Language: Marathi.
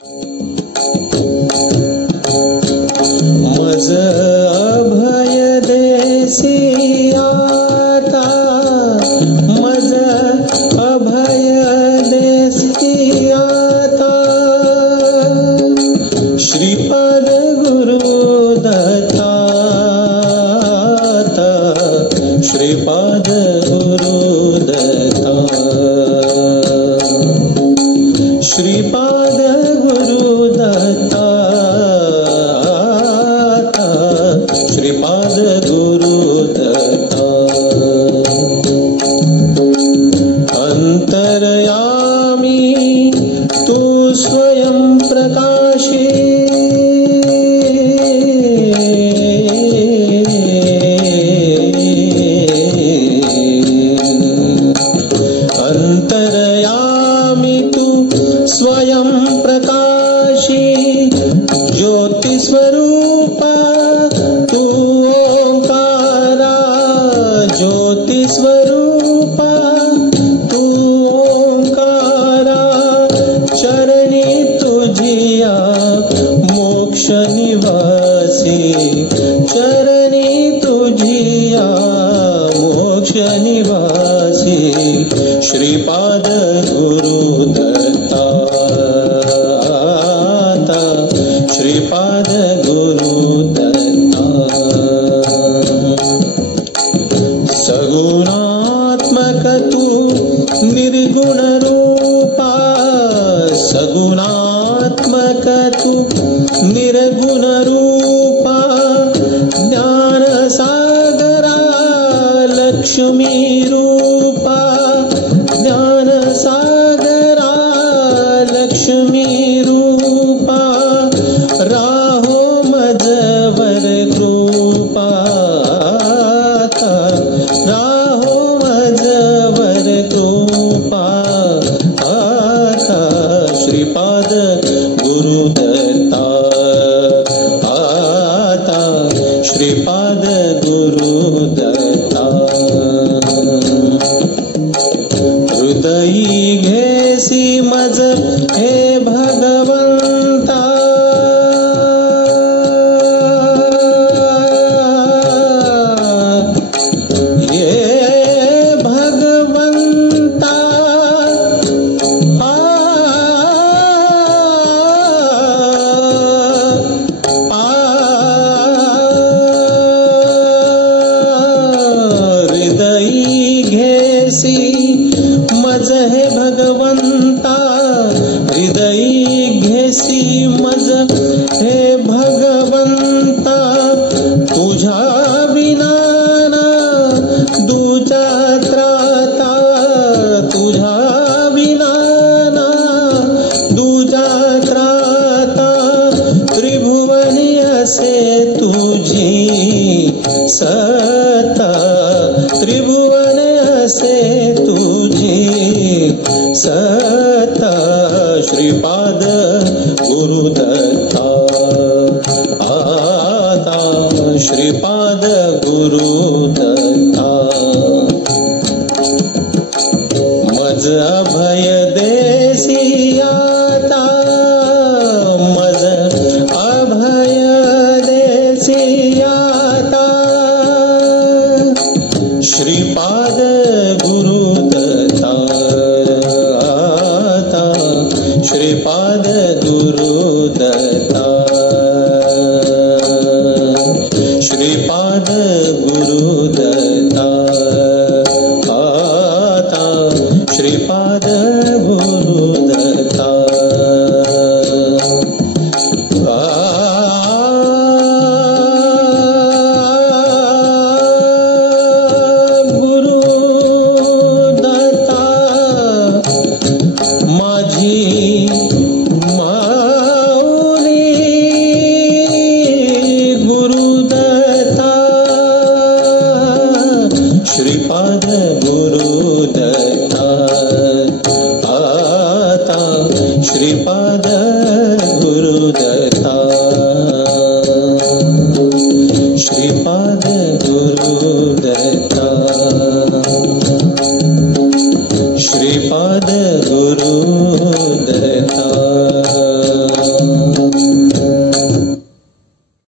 मज अभय देसी आता, मज अभय देसी आता, श्रीपाद गुरु दत्ता, श्रीपाद गुरु दत्ता, श्रीपाद गुरु दत्ता, श्रीपाद गुरु दत्ता। अंतर्यामी तू स्वयं प्रकाशे, अंतर्यामी तू स्वयं प्रकाशी, ज्योति स्वरूपा तू ओंकारा, ज्योति स्वरूपा तू ओंकारा, चरणी तुझिया मोक्ष निवासी, चरणी तुझिया मोक्ष निवासी, श्रीपाद गुरु दत्ता, श्रीपाद गुरु दत्ता। सगुणात्मक तू निर्गुण रूपा, सगुणात्मक तू निर्गुण रूपा, ज्ञान सागरा लक्ष्मी रूपा, ज्ञान सागरा लक्ष्मी रूपा, राहो मजवर कृपा, राहो मजवर कृपा, श्रीपाद गुरु दत्ता, श्रीपाद गुरु दत्ता। हृदयी घेसी मज हे भगवंता, ये भगवंता, हृदयी घेसी मज हे भगवंता, हृदयी घेसी मज हे भगवंता, तुझा विना ना दूजा त्राता, तुझा विना ना दूजा त्राता, त्रिभुवनी असे तुझी सत्ता, त्रिभुवन असे तुझी सत्ता, श्रीपाद गुरु दत्ता, श्रीपाद गुरु दत्ता। मज अभय देसी आता, मज अभय देसी आता, श्रीपाद गुरु दत्ता, श्रीपाद गुरु दत्ता।